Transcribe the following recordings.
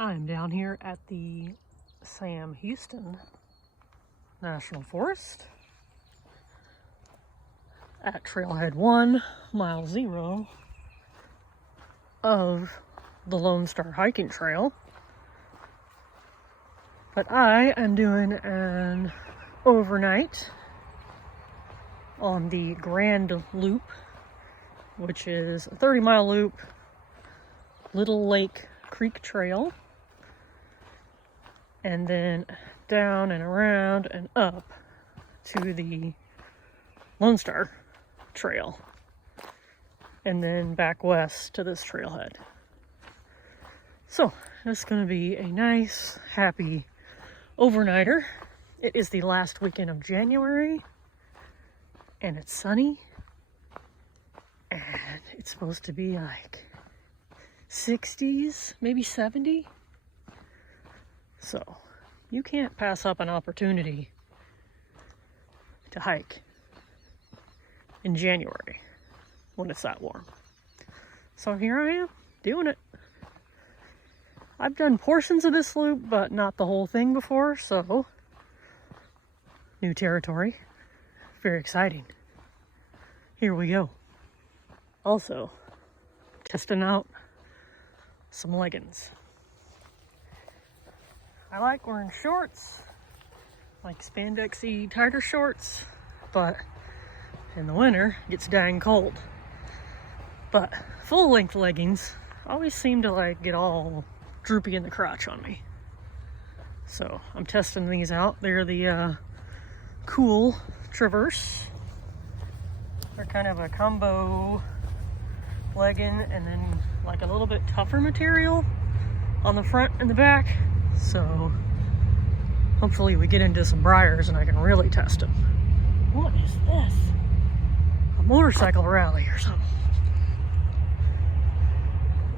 I'm down here at the Sam Houston National Forest at Trailhead 1, Mile 0 of the Lone Star Hiking Trail. But I am doing an overnight on the Grand Loop, which is a 30-mile loop, Little Lake Creek Trail, and then down and around and up to the Lone Star Trail, and then back west to this trailhead. So it's going to be a nice, happy overnighter. It is the last weekend of January, and it's sunny, and it's supposed to be like 60s, maybe 70. So you can't pass up an opportunity to hike in January when it's that warm. So here I am doing it. I've done portions of this loop, but not the whole thing before, so new territory. Very exciting. Here we go. Also, testing out some leggings. I like wearing shorts, like spandexy tighter shorts, but in the winter it gets dang cold. But full length leggings always seem to like get all droopy in the crotch on me. So I'm testing these out. They're the Cool Traverse. They're kind of a combo legging and then like a little bit tougher material on the front and the back. So hopefully we get into some briars and I can really test them. What is this? A motorcycle rally or something.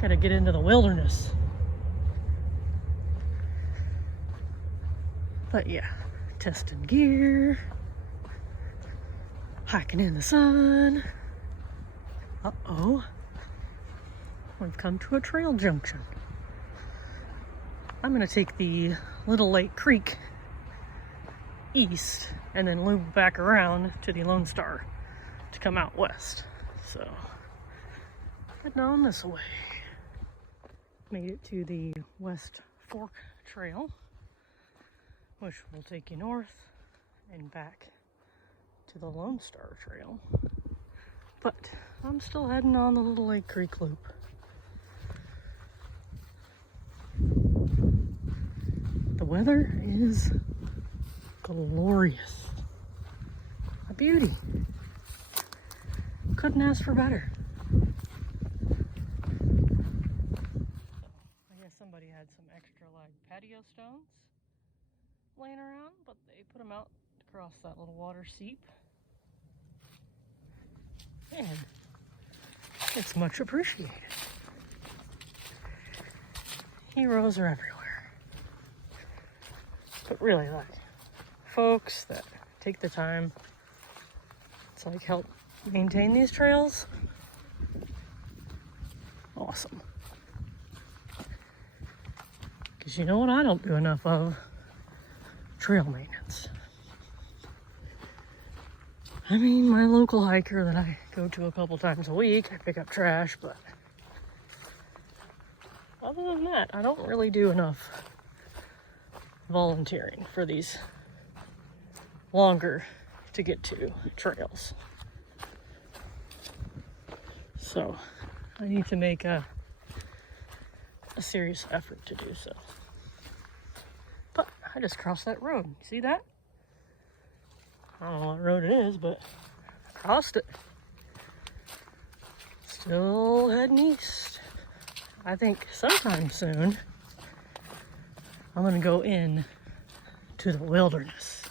Gotta get into the wilderness. But yeah, testing gear, hiking in the sun. Uh-oh, we've come to a trail junction. I'm gonna take the Little Lake Creek east and then loop back around to the Lone Star to come out west. So, heading on this way. Made it to the West Fork Trail, which will take you north and back to the Lone Star Trail. But I'm still heading on the Little Lake Creek Loop. The weather is glorious. A beauty. Couldn't ask for better. I guess somebody had some extra like patio stones laying around, but they put them out across that little water seep. And it's much appreciated. Heroes are everywhere. But really, like, folks that take the time to like help maintain these trails, awesome. Because you know what I don't do enough of? Trail maintenance. I mean, my local hiker that I go to a couple times a week, I pick up trash, but other than that, I don't really do enough volunteering for these longer to get to trails. So I need to make a serious effort to do so. But I just crossed that road. You see that? I don't know what road it is, but I crossed it. Still heading east. I think sometime soon I'm gonna go in to the wilderness,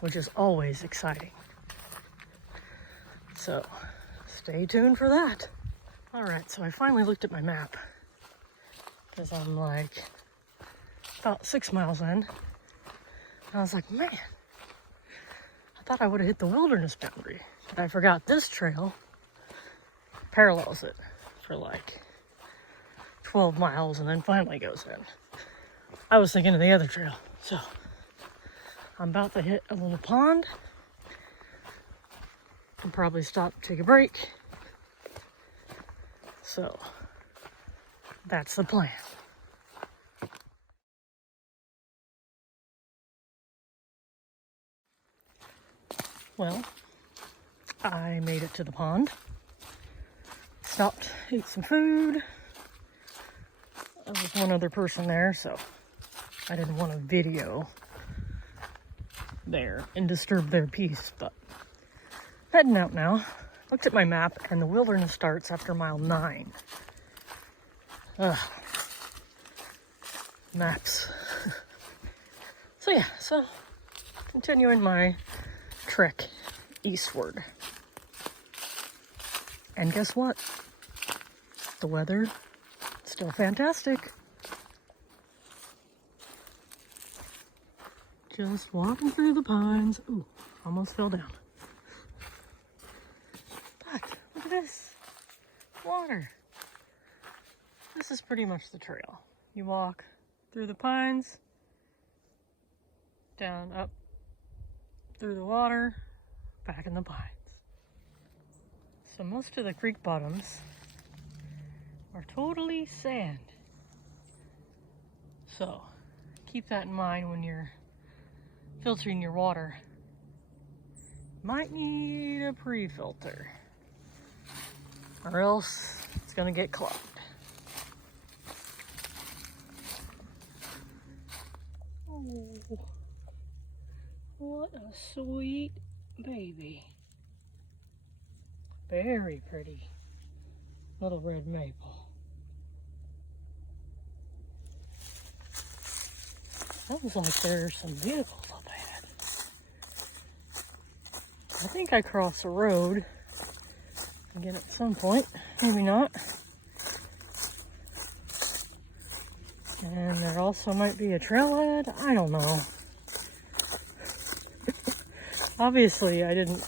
which is always exciting. So stay tuned for that. All right, so I finally looked at my map because I'm like about 6 miles in. And I was like, man, I thought I would have hit the wilderness boundary, but I forgot this trail parallels it for like 12 miles and then finally goes in. I was thinking of the other trail. So I'm about to hit a little pond and probably stop, take a break. So that's the plan. Well, I made it to the pond. Stopped, ate some food. There was one other person there, so I didn't want to video there and disturb their peace, but heading out now. Looked at my map and the wilderness starts after mile 9. Ugh. Maps. So continuing my trek eastward. And guess what? The weather still fantastic. Just walking through the pines. Ooh, almost fell down. But look at this. Water. This is pretty much the trail. You walk through the pines, down, up, through the water, back in the pines. So most of the creek bottoms are totally sand. So keep that in mind when you're filtering your water. Might need a pre-filter, or else it's gonna get clogged. Oh, what a sweet baby. Very pretty little red maple. Sounds like there's some vehicles up ahead. I think I crossed a road again at some point, maybe not. And there also might be a trailhead, I don't know. Obviously, I didn't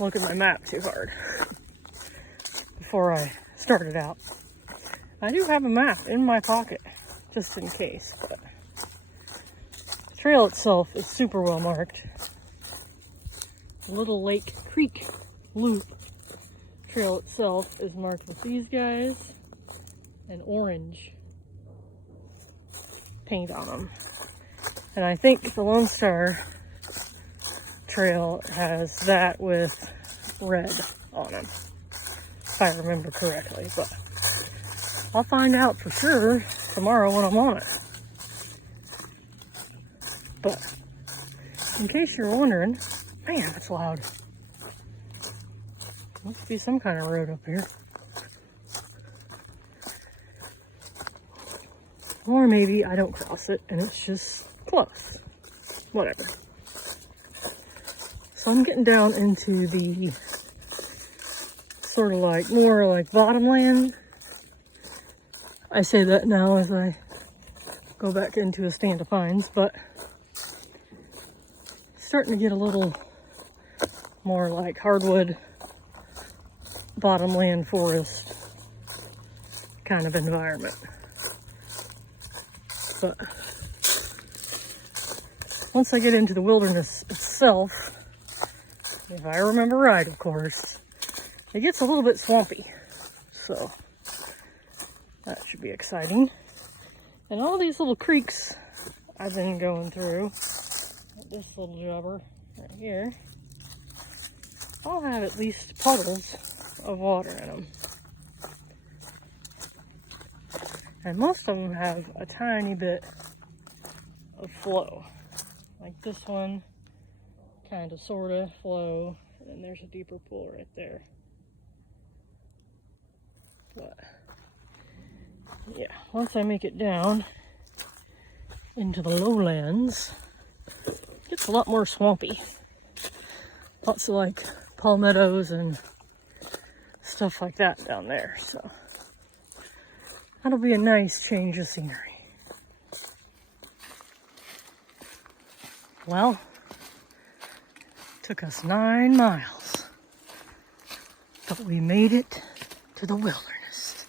look at my map too hard before I started out. I do have a map in my pocket, just in case, but the trail itself is super well marked. The Little Lake Creek Loop trail itself is marked with these guys and orange paint on them. And I think the Lone Star Trail has that with red on them, if I remember correctly, but I'll find out for sure tomorrow when I'm on it. But in case you're wondering, man, it's loud. Must be some kind of road up here. Or maybe I don't cross it and it's just close. Whatever. So I'm getting down into the sort of like more like bottomland. I say that now as I go back into a stand of pines, but starting to get a little more like hardwood bottomland forest kind of environment. But once I get into the wilderness itself, if I remember right, of course, it gets a little bit swampy. So that should be exciting. And all these little creeks I've been going through, this little jobber right here, all have at least puddles of water in them. And most of them have a tiny bit of flow. Like this one, kind of, sort of flow. And then there's a deeper pool right there. But yeah, once I make it down into the lowlands, it gets a lot more swampy. Lots of like palmettos and stuff like that down there. So that'll be a nice change of scenery. Well, took us 9 miles, but we made it to the wilderness.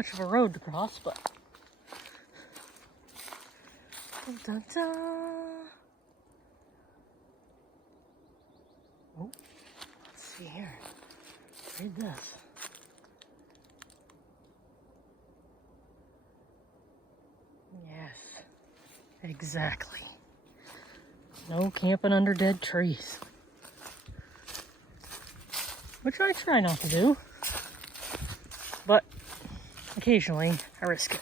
much of a road to cross, but... Dun, dun, dun. Oh, let's see here. Read this. Yes, exactly. No camping under dead trees. Which I try not to do. But occasionally I risk it.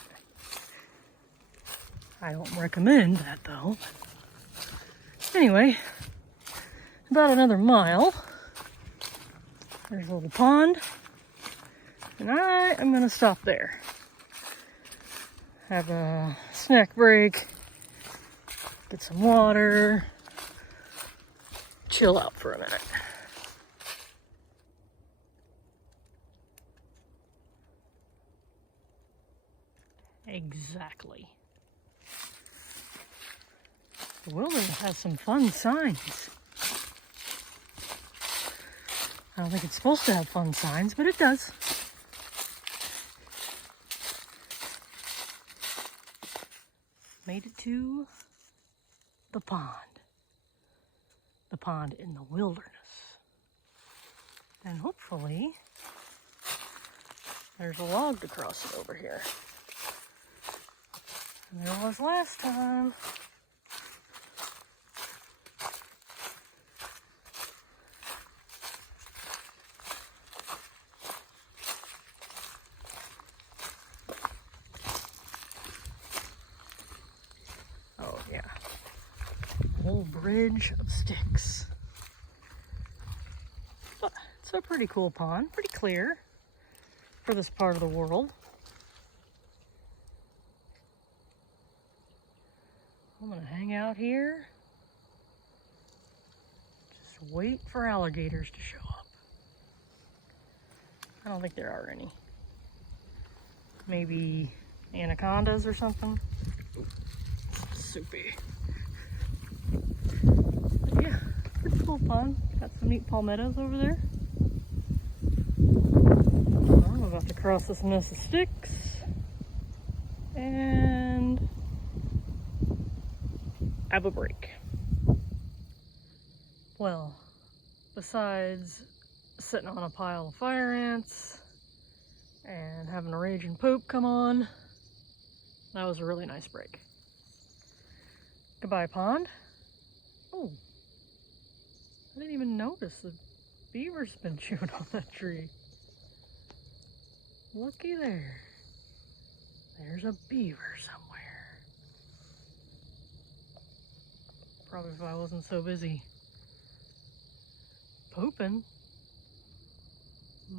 I don't recommend that though. Anyway, about another mile. There's a little pond. And I am going to stop there. Have a snack break. Get some water. Chill out for a minute. Exactly. The wilderness has some fun signs. I don't think it's supposed to have fun signs, but it does. Made it to the pond. The pond in the wilderness. And hopefully, there's a log to cross it over here. And there was last time. Oh yeah. A whole bridge of sticks. But it's a pretty cool pond, pretty clear for this part of the world. I'm gonna hang out here. Just wait for alligators to show up. I don't think there are any. Maybe anacondas or something. Soupy. But yeah, pretty cool pond. Got some neat palmettos over there. So I'm about to cross this mess of sticks. And have a break. Well, besides sitting on a pile of fire ants and having a raging poop come on, that was a really nice break. Goodbye, pond. Oh, I didn't even notice the beaver's been chewing on that tree. Looky there. There's a beaver somewhere. Probably if I wasn't so busy pooping,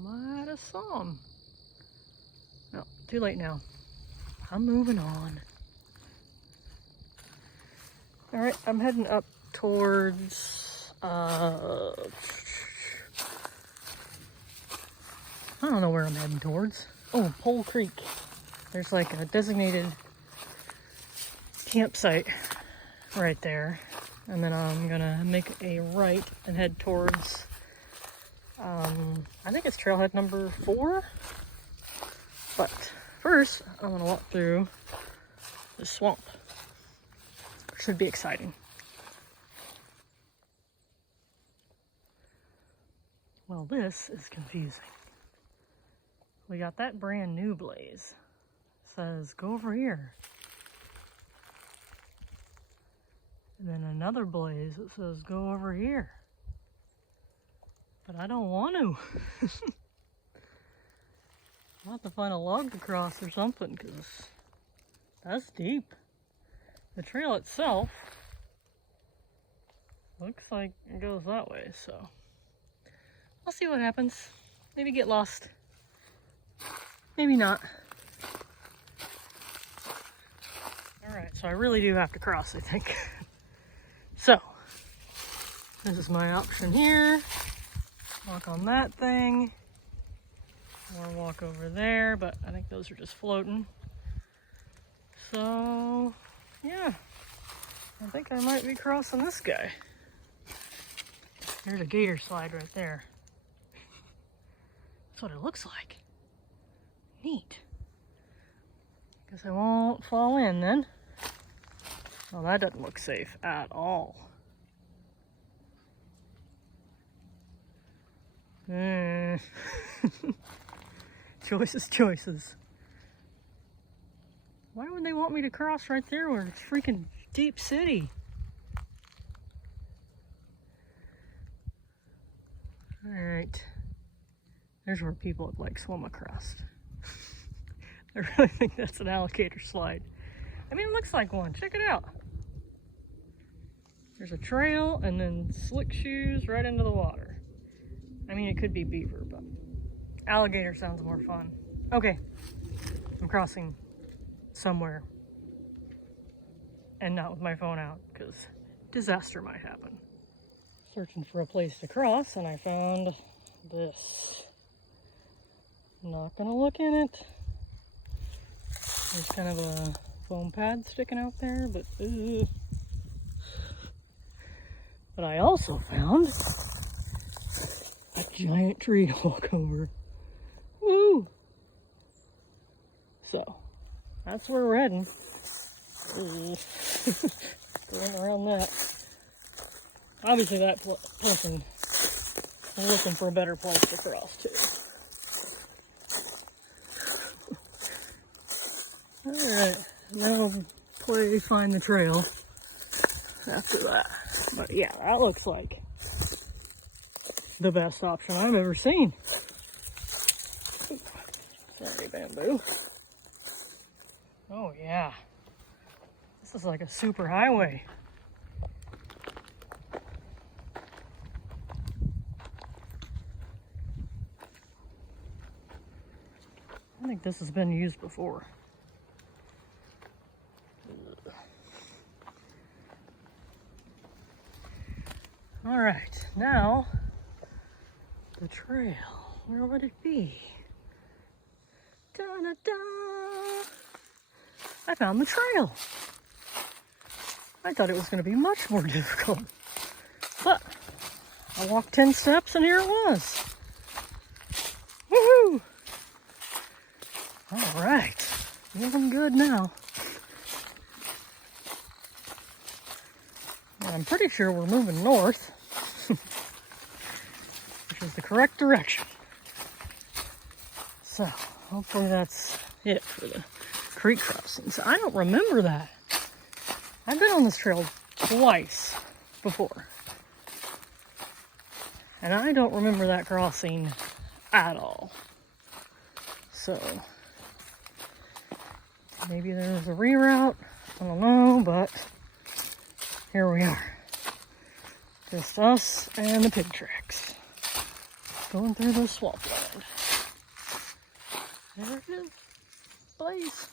might have saw him. No, too late now. I'm moving on. All right, I'm heading up towards, I don't know where I'm heading towards. Oh, Pole Creek. There's like a designated campsite right there. And then I'm gonna make a right and head towards, I think it's trailhead number 4. But first, I'm gonna walk through the swamp. Should be exciting. Well, this is confusing. We got that brand new blaze. It says, go over here. And then another blaze that says, go over here. But I don't want to. I'll have to find a log to cross or something, because that's deep. The trail itself looks like it goes that way, so I'll see what happens. Maybe get lost. Maybe not. Alright, so I really do have to cross, I think. So, this is my option here. Walk on that thing. Or walk over there, but I think those are just floating. So, yeah. I think I might be crossing this guy. There's a gator slide right there. That's what it looks like. Neat. Guess I won't fall in then. Well, that doesn't look safe at all. Choices. Why would they want me to cross right there where it's freaking deep city? Alright. There's where people would like swim across. I really think that's an alligator slide. I mean, it looks like one. Check it out. There's a trail and then slick shoes right into the water. I mean, it could be beaver, but alligator sounds more fun. Okay, I'm crossing somewhere and not with my phone out because disaster might happen. Searching for a place to cross and I found this. Not gonna look in it. There's kind of a foam pad sticking out there, but But I also found a giant tree to walk over. Woo! So, that's where we're heading. Going around that. Obviously that person is looking for a better place to cross too. Alright, now play find the trail after that. But yeah, that looks like the best option I've ever seen. Sorry, bamboo. Oh yeah. This is like a super highway. I think this has been used before. All right, now the trail. Where would it be? Da-da-da! I found the trail. I thought it was going to be much more difficult, but I walked 10 steps and here it was. Woohoo! All right, feeling good now. And I'm pretty sure we're moving north, which is the correct direction. So hopefully that's it for the creek crossings. I don't remember that. I've been on this trail twice before, and I don't remember that crossing at all. So maybe there's a reroute, I don't know, but here we are. Just us and the pig tracks. Going through the swampland. There it is. Blaze.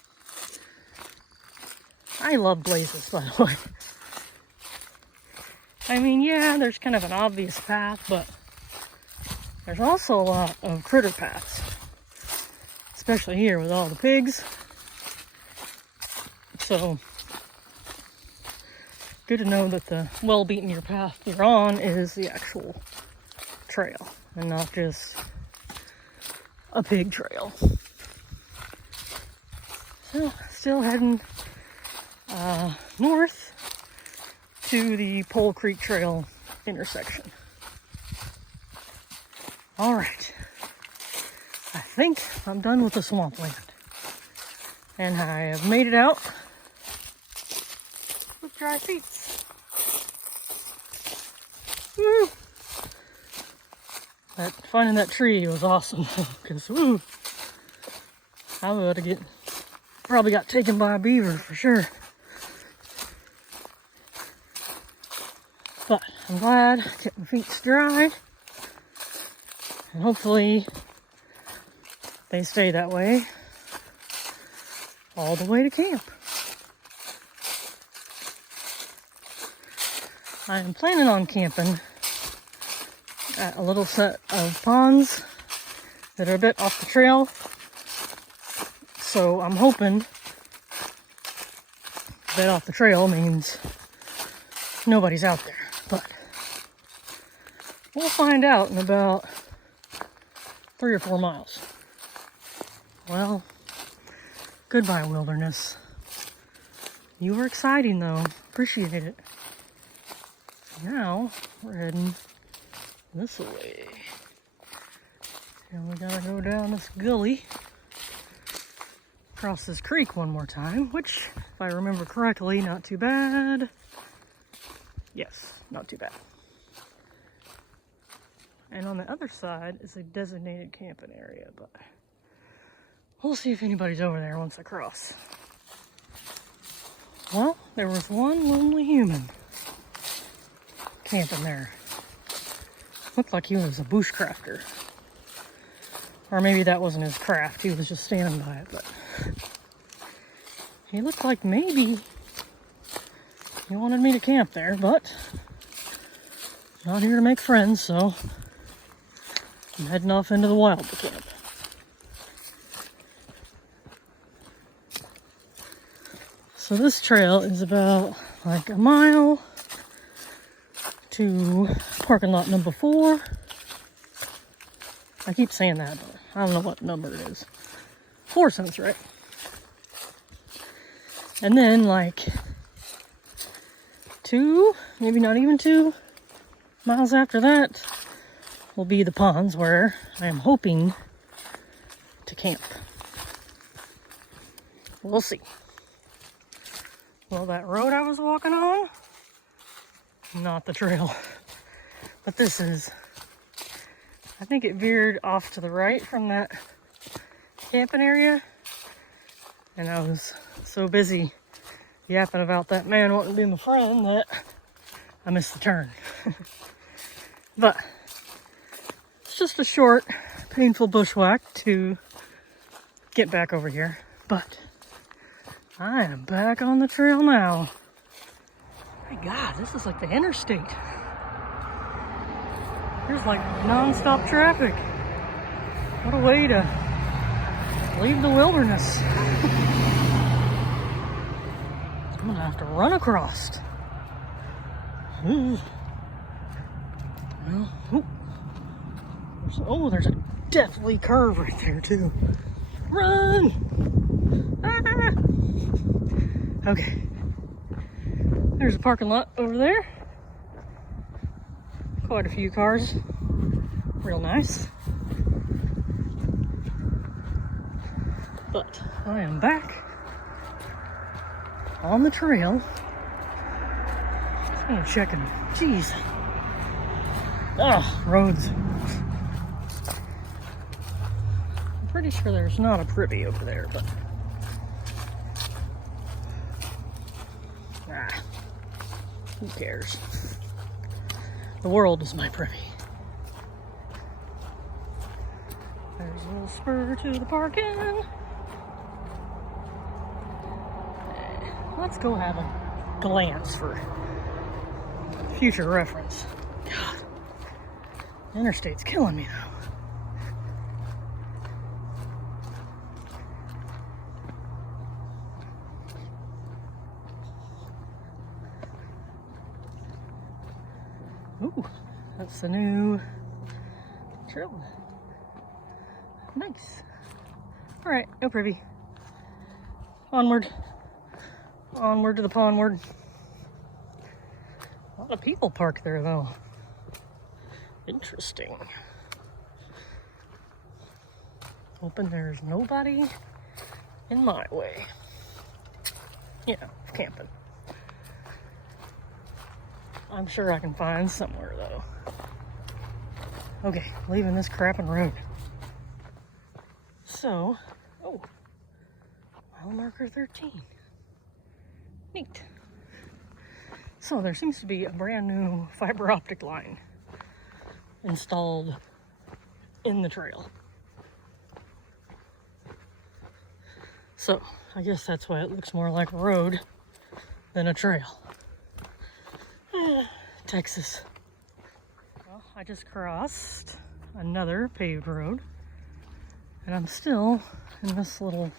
I love blazes, by the way. I mean, yeah, there's kind of an obvious path, but there's also a lot of critter paths. Especially here with all the pigs. So, good to know that the well-beaten your path you're on is the actual trail and not just a pig trail. So, still heading north to the Pole Creek Trail intersection. All right, I think I'm done with the swampland, and I have made it out with dry feet. Woo! Finding that tree was awesome because woo, I would have probably got taken by a beaver for sure. But I'm glad I kept my feet dry, and hopefully they stay that way all the way to camp. I am planning on camping at a little set of ponds that are a bit off the trail. So I'm hoping that off the trail means nobody's out there. But we'll find out in about 3 or 4 miles. Well, Goodbye, wilderness. You were exciting, though. Appreciate it. Now, we're heading this way. And we gotta go down this gully, cross this creek one more time, which, if I remember correctly, not too bad. Yes, not too bad. And on the other side is a designated camping area, but we'll see if anybody's over there once I cross. Well, there was one lonely human camping there. Looked like he was a bushcrafter. Or maybe that wasn't his craft, he was just standing by it, but he looked like maybe he wanted me to camp there, but I'm not here to make friends, so I'm heading off into the wild to camp. So this trail is about like a mile to parking lot number 4. I keep saying that, but I don't know what number it is. 4 sounds right. And then like 2, maybe not even 2 miles after that will be the ponds where I am hoping to camp. We'll see. Well, that road I was walking on, not the trail, but this is. I think it veered off to the right from that camping area, and I was so busy yapping about that man wanting to be my friend that I missed the turn. But it's just a short, painful bushwhack to get back over here, but I am back on the trail now. My God, this is like the interstate. There's like non-stop traffic. What a way to leave the wilderness. I'm gonna have to run across. Ooh. Well, ooh. There's a deathly curve right there too. Run! Ah! Okay. There's a parking lot over there. Quite a few cars. Real nice. But I am back on the trail. I'm checking. Jeez. Ah, roads. I'm pretty sure there's not a privy over there, but who cares? The world is my privy. There's a little spur to the parking. Let's go have a glance for future reference. God, the interstate's killing me though. Ooh, that's the new trail. Nice. All right, no privy. Onward. Onward to the pondward. A lot of people park there though. Interesting. Hoping there's nobody in my way. Yeah, camping. I'm sure I can find somewhere though. Okay, leaving this crapping road. So, oh, mile marker 13. Neat. So there seems to be a brand new fiber optic line installed in the trail. So I guess that's why it looks more like a road than a trail. Texas. Well, I just crossed another paved road and I'm still in this little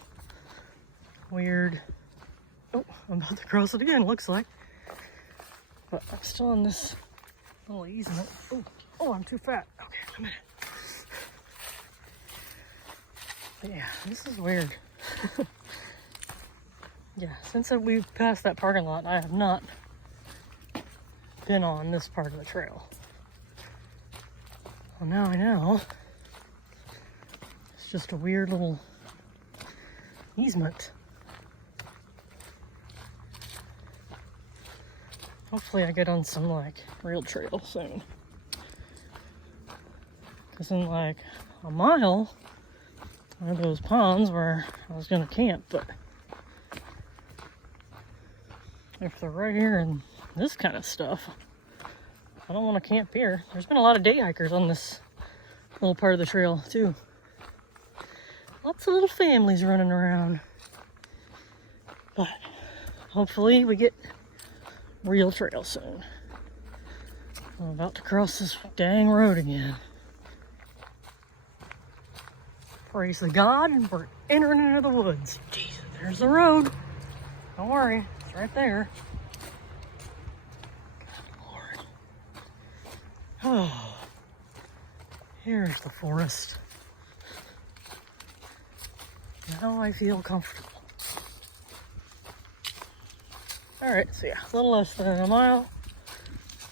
weird, oh, I'm about to cross it again, looks like. But I'm still in this little easement. Oh, I'm too fat. Okay, a minute. But yeah, this is weird. Yeah, since we've passed that parking lot, I have not been on this part of the trail. Well, now I know. It's just a weird little easement. Hopefully I get on some like real trail soon. Because in like a mile are those ponds where I was gonna camp, but if they're right here and this kind of stuff, I don't want to camp here. There's been a lot of day hikers on this little part of the trail too. Lots of little families running around. But hopefully we get real trail soon. I'm about to cross this dang road again. Praise the God, we're entering into the woods. Jesus, there's the road. Don't worry, it's right there. God, Lord. Oh, here's the forest. Now I feel comfortable. All right, so yeah, a little less than a mile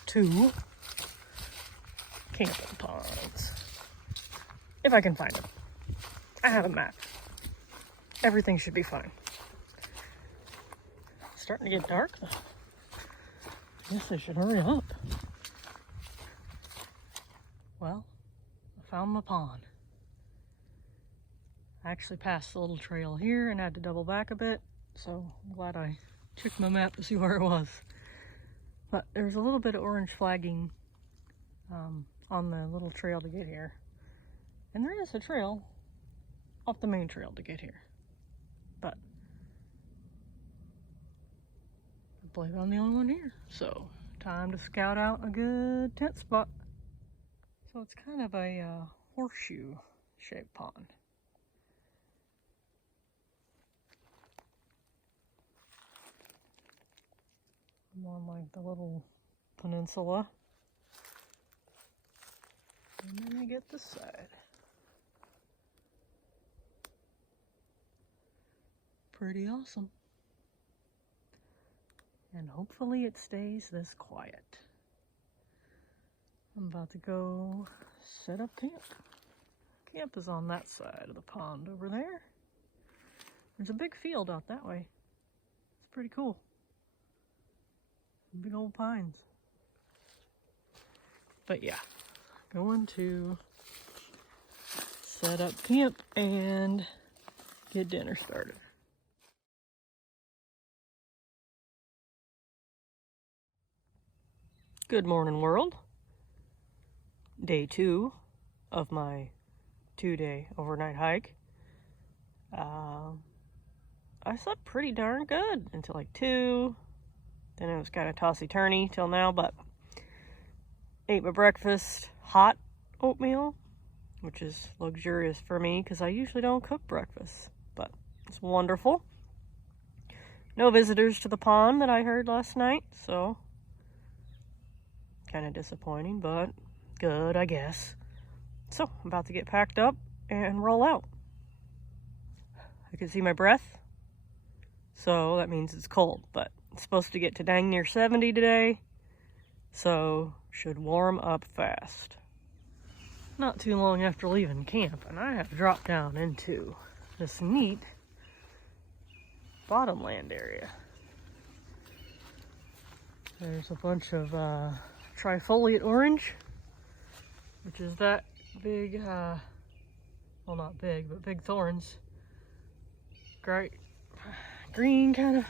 to camping ponds. If I can find them. I have a map. Everything should be fine. It's starting to get dark though. I guess I should hurry up. Well, I found my pond. I actually passed the little trail here and had to double back a bit, so I'm glad I checked my map to see where it was. But there's a little bit of orange flagging on the little trail to get here. And there is a trail off the main trail to get here. But I believe I'm the only one here. So time to scout out a good tent spot. So it's kind of a horseshoe shaped pond. I'm on like the little peninsula. And then I get this side. Pretty awesome. And hopefully it stays this quiet. I'm about to go set up camp. Camp is on that side of the pond over there. There's a big field out that way. It's pretty cool. Big old pines. But yeah, going to set up camp and get dinner started. Good morning, world. Day 2 of my 2-day overnight hike. I slept pretty darn good until like 2. Then it was kind of tossy-turny till now, but ate my breakfast, hot oatmeal, which is luxurious for me because I usually don't cook breakfast, but it's wonderful. No visitors to the pond that I heard last night, so kind of disappointing, but good, I guess. So I'm about to get packed up and roll out. I can see my breath, so that means it's cold, but it's supposed to get to dang near 70 today, so should warm up fast. Not too long after leaving camp, and I have dropped down into this neat bottomland area. There's a bunch of trifoliate orange, which is that big, well, not big, but big thorns. Great green kind of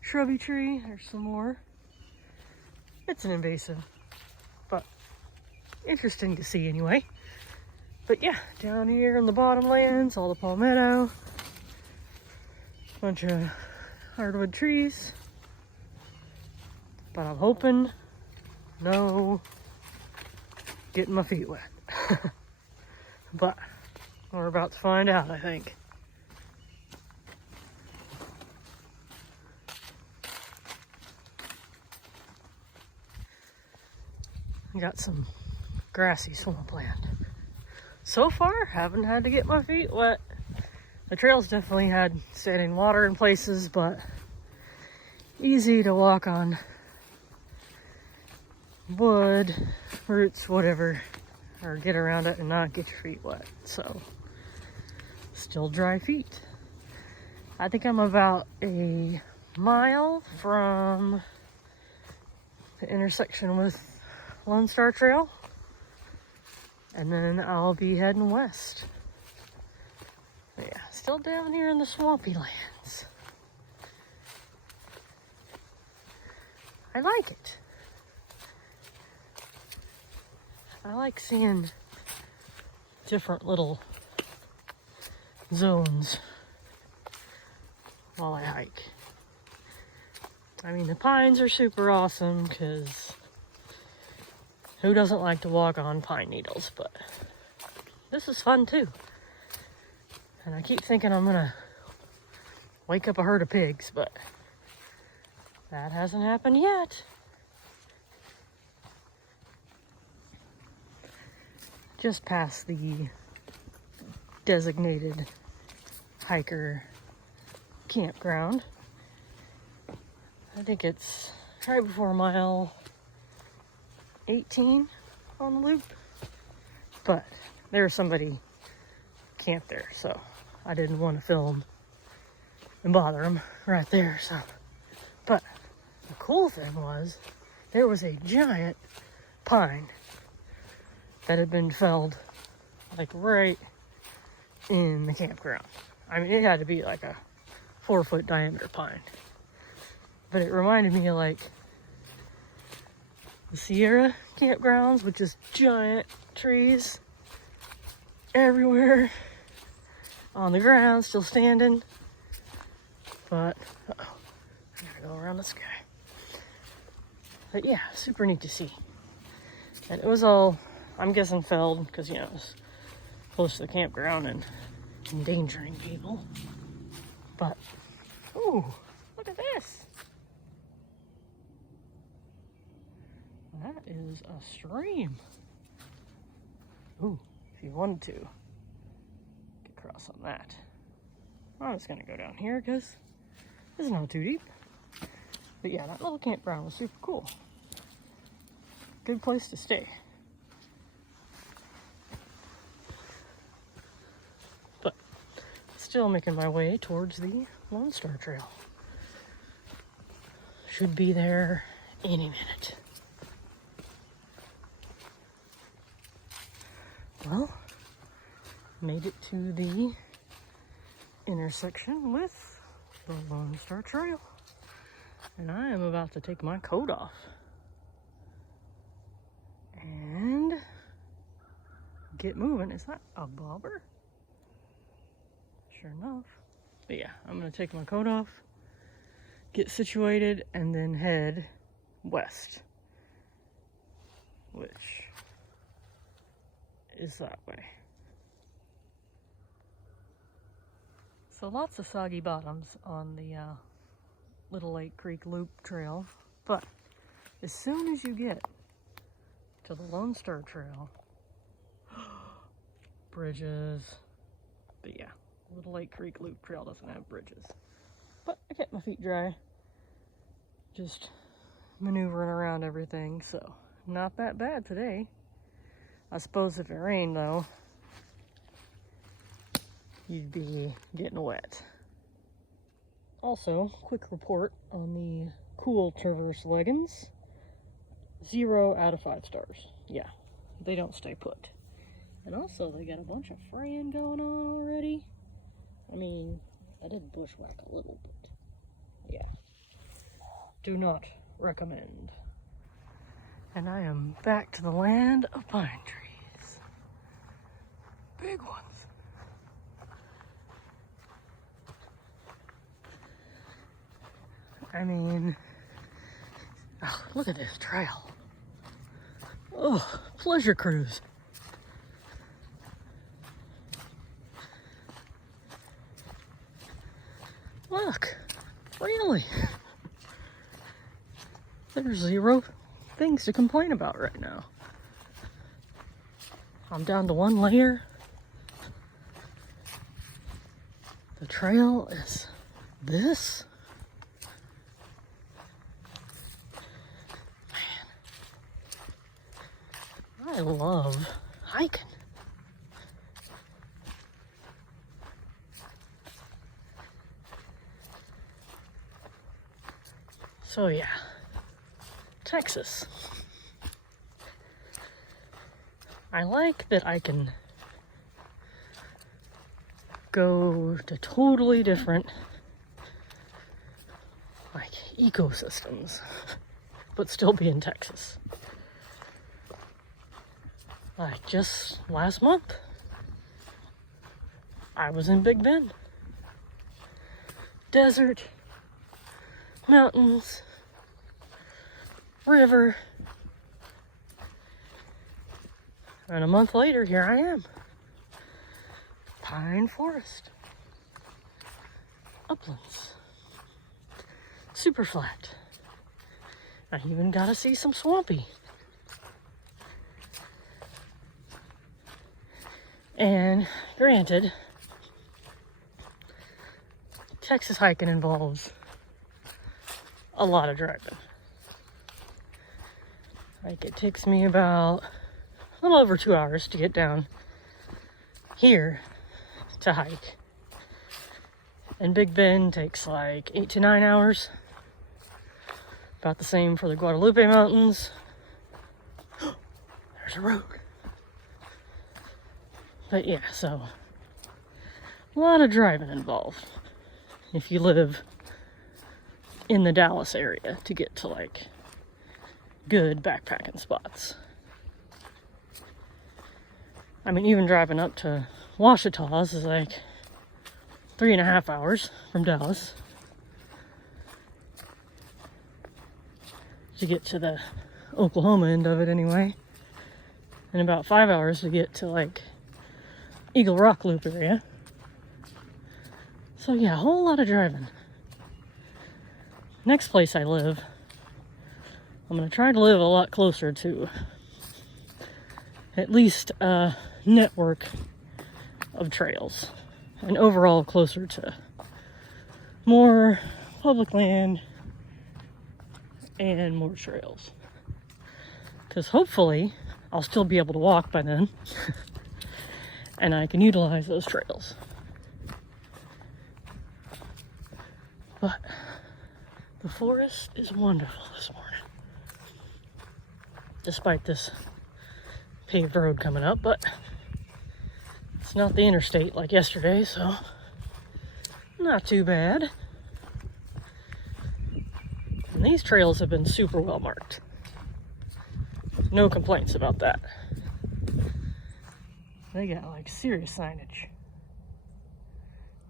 shrubby tree. There's some more. It's an invasive, but interesting to see anyway. But yeah, down here in the bottomlands, all the palmetto, bunch of hardwood trees. But I'm hoping no getting my feet wet. But we're about to find out, I think. Got some grassy swampland. So far, haven't had to get my feet wet. The trails definitely had standing water in places, but easy to walk on wood, roots, whatever, or get around it and not get your feet wet. So, still dry feet. I think I'm about a mile from the intersection with Lone Star Trail, and then I'll be heading west. But yeah, still down here in the swampy lands. I like it. I like seeing different little zones while I hike. I mean, the pines are super awesome because who doesn't like to walk on pine needles? But this is fun too. And I keep thinking I'm gonna wake up a herd of pigs, but that hasn't happened yet. Just past the designated hiker campground. I think it's right before mile 18 on the loop. But there was somebody camped there, so I didn't want to film and bother them right there. So, but the cool thing was there was a giant pine that had been felled like right in the campground. I mean, it had to be like a 4-foot diameter pine. But it reminded me of like the Sierra campgrounds with just giant trees everywhere on the ground, still standing. But, I gotta go around this guy. But yeah, super neat to see. And it was all, I'm guessing, felled because, you know, it's close to the campground and endangering people. But, ooh, look at this. That is a stream. Ooh, if you wanted to get across on that. I'm just gonna go down here because this is not too deep. But yeah, that little campground was super cool. Good place to stay. But still making my way towards the Lone Star Trail. Should be there any minute. Well, made it to the intersection with the Lone Star Trail. And I am about to take my coat off and get moving. Is that a bobber? Sure enough. But yeah, I'm gonna take my coat off, get situated, and then head west, which is that way. So lots of soggy bottoms on the Little Lake Creek Loop Trail, but as soon as you get to the Lone Star Trail, bridges. But yeah, Little Lake Creek Loop Trail doesn't have bridges. But I kept my feet dry, just maneuvering around everything, so not that bad today. I suppose if it rained though, you'd be getting wet. Also, quick report on the Cool Traverse leggings. 0 out of 5 stars. Yeah, they don't stay put. And also, they got a bunch of fraying going on already. I mean, I did bushwhack a little bit. Yeah. Do not recommend. And I am back to the land of pine trees. Big ones. I mean, oh, look at this trail. Oh, pleasure cruise. Look, really? There's 0 things to complain about right now. I'm down to 1 layer. trail is this. Man, I love hiking. So yeah, Texas. I like that I can go to totally different like ecosystems, but still be in Texas. Like just last month, I was in Big Bend. Desert, mountains, river. And a month later, here I am. Pine forest. Uplands. Super flat. I even got to see some swampy. And granted, Texas hiking involves a lot of driving. Like it takes me about a little over 2 hours to get down here to hike. And Big Bend takes like 8 to 9 hours. About the same for the Guadalupe Mountains. There's a road. But yeah, so a lot of driving involved if you live in the Dallas area to get to like good backpacking spots. I mean, even driving up to Ouachita's is like 3.5 hours from Dallas to get to the Oklahoma end of it anyway, and about 5 hours to get to like Eagle Rock Loop area. So yeah, a whole lot of driving. Next place I live, I'm gonna try to live a lot closer to at least a network of trails, and overall closer to more public land and more trails. Because hopefully I'll still be able to walk by then and I can utilize those trails. But the forest is wonderful this morning. Despite this paved road coming up, but it's not the interstate like yesterday, so not too bad. And these trails have been super well marked. No complaints about that. They got like serious signage.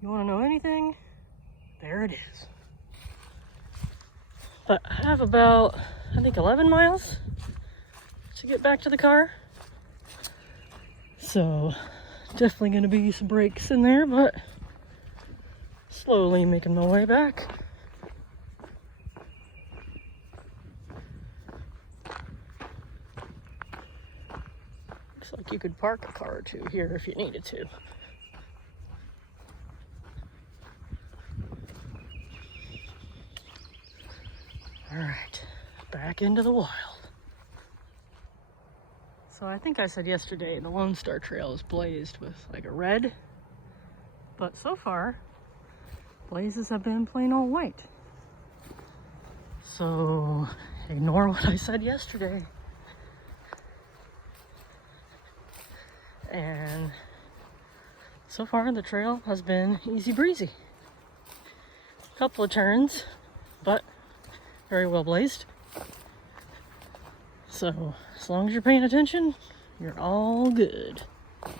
You want to know anything? There it is. But I have about, I think, 11 miles to get back to the car. So definitely going to be some breaks in there, but slowly making my way back. Looks like you could park a car or two here if you needed to. All right, back into the wild. So I think I said yesterday the Lone Star Trail is blazed with like a red, but so far blazes have been plain old white. So ignore what I said yesterday. And so far the trail has been easy breezy. A couple of turns, but very well blazed. So as long as you're paying attention, you're all good. A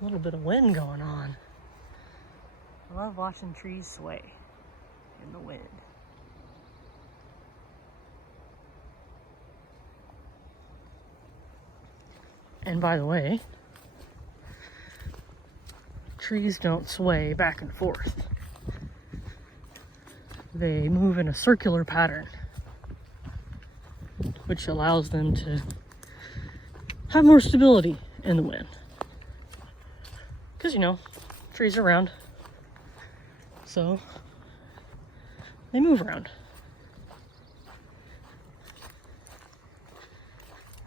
little bit of wind going on. I love watching trees sway in the wind. And by the way, trees don't sway back and forth. They move in a circular pattern, which allows them to have more stability in the wind. because you know, trees are around, so they move around.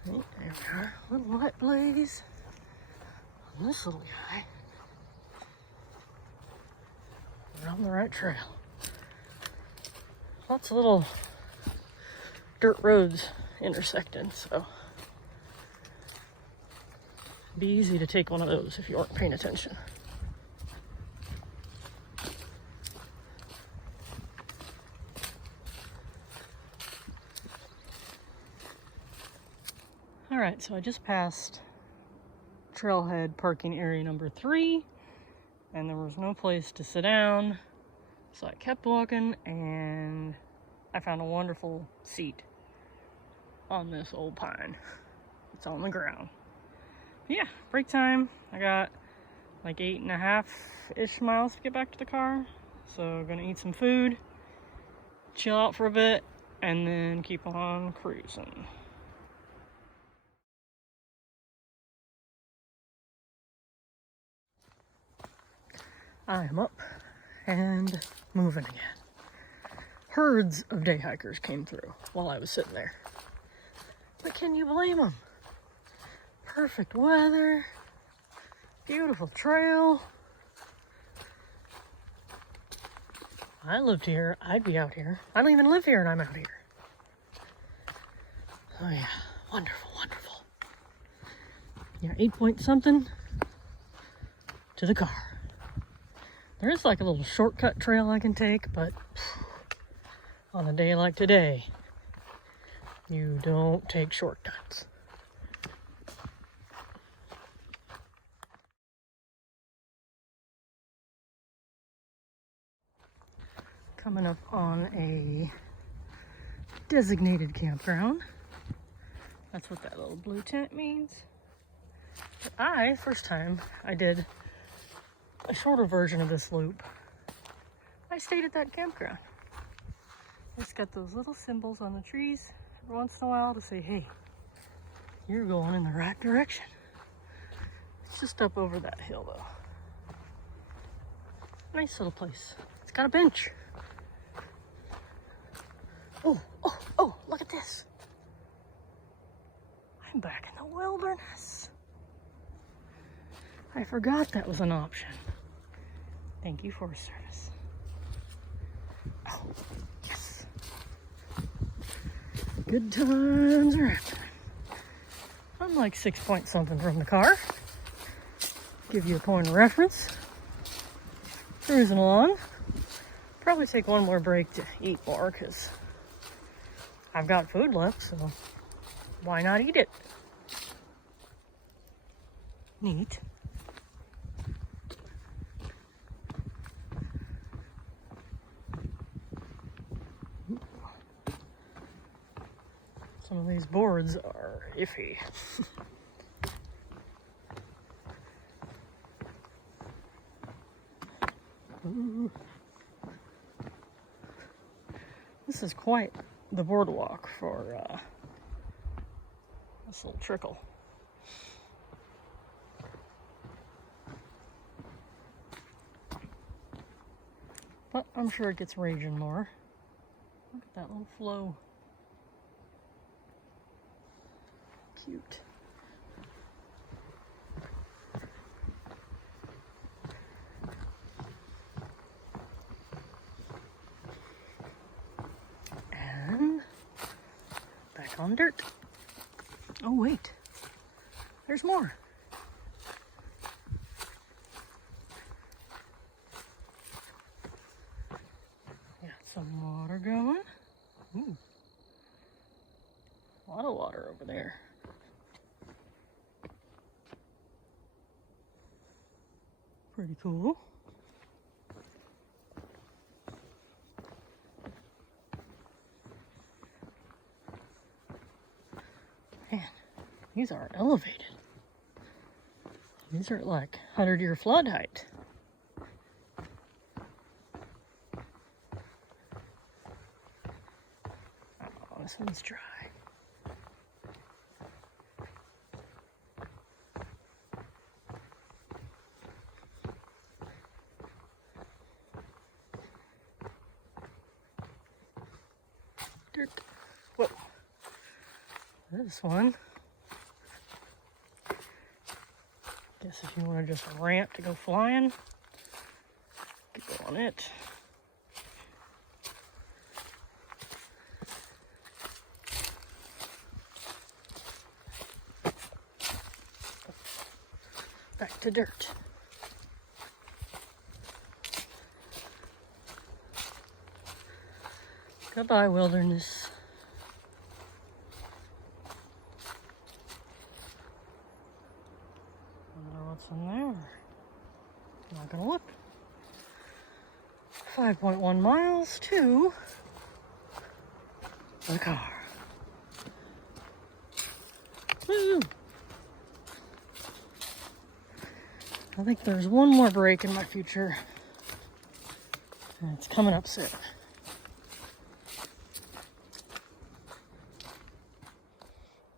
Right, there we are, a little light blaze on this little guy. We're on the right trail. Lots of little dirt roads intersecting, so it'd be easy to take one of those if you aren't paying attention. All right, so I just passed trailhead parking area number 3, and there was no place to sit down, so I kept walking, and I found a wonderful seat on this old pine. It's on the ground. Yeah, break time. I got like 8.5-ish miles to get back to the car, so gonna eat some food, chill out for a bit, and then keep on cruising. I am up and moving again. Herds of day hikers came through while I was sitting there. But can you blame them? Perfect weather, beautiful trail. If I lived here, I'd be out here. I don't even live here and I'm out here. Oh yeah, wonderful, wonderful. Yeah, 8 point something to the car. There is like a little shortcut trail I can take, but on a day like today, you don't take shortcuts. Coming up on a designated campground. That's what that little blue tent means. But first time I did a shorter version of this loop, I stayed at that campground. It's got those little symbols on the trees every once in a while to say, hey, you're going in the right direction. It's just up over that hill though. Nice little place. It's got a bench. Oh, look at this. I'm back in the wilderness. I forgot that was an option. Thank you, Forest Service. Oh, yes. Good times are happening. I'm like 6 point something from the car. Give you a point of reference. Cruising along. Probably take one more break to eat more because I've got food left, so why not eat it? Neat. Some of these boards are iffy. Ooh. This is quite the boardwalk for this little trickle. But I'm sure it gets raging more. Look at that little flow. Cute. And back on dirt. Oh wait, there's more. Got some water going. Ooh. A lot of water over there. Pretty cool. Man, these are elevated. These are like 100-year flood height. Oh, this one's dry. This one, guess if you want to just ramp to go flying, could go on it. Back to dirt. Goodbye, wilderness. In there. Not gonna look. 5.1 miles to the car. Woo! I think there's one more break in my future, and it's coming up soon.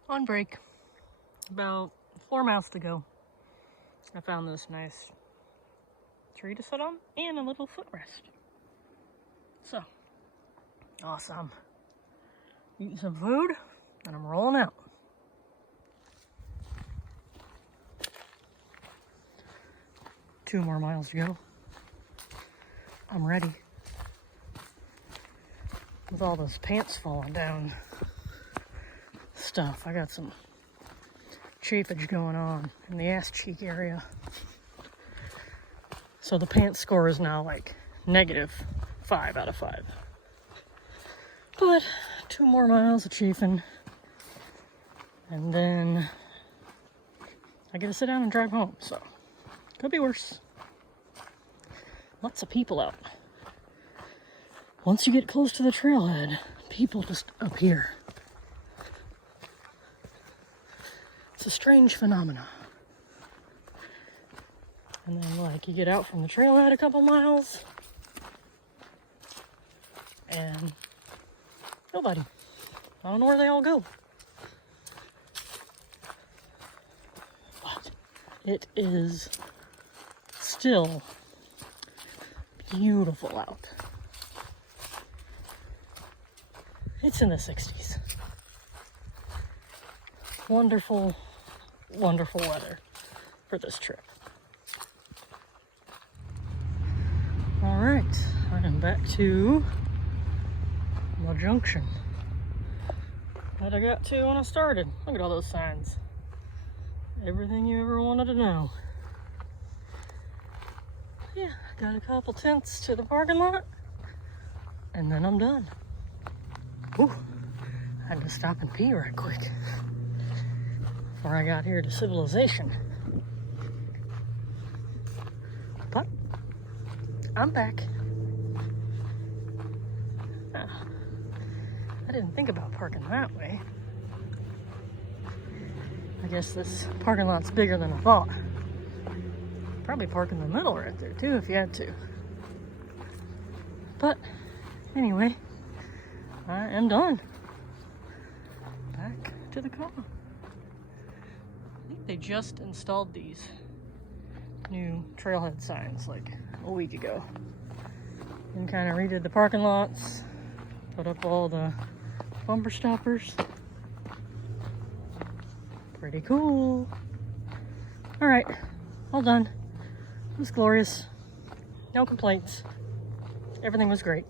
On break, about 4 miles to go. I found this nice tree to sit on and a little footrest. So, awesome. Eating some food and I'm rolling out. Two more miles to go. I'm ready. With all those pants falling down stuff, I got some chafage going on in the ass cheek area. So the pants score is now like -5 out of 5. But 2 more miles of chafing, and then I get to sit down and drive home, so could be worse. Lots of people out. Once you get close to the trailhead, people just appear. It's a strange phenomenon. And then, like, you get out from the trailhead a couple miles, and nobody. I don't know where they all go. But it is still beautiful out. It's in the 60s. Wonderful, wonderful weather for this trip. All right, I am back to the junction that I got to when I started. Look at all those signs. Everything you ever wanted to know. Yeah, got a couple tents to the parking lot, and then I'm done. Ooh, I had to stop and pee right quick before I got here to civilization. But I'm back. Oh, I didn't think about parking that way. I guess this parking lot's bigger than I thought. Probably park in the middle right there too if you had to. But anyway, I am done. Back to the car. I think they just installed these new trailhead signs like a week ago. And kind of redid the parking lots, put up all the bumper stoppers. Pretty cool. All right, all done. It was glorious. No complaints. Everything was great.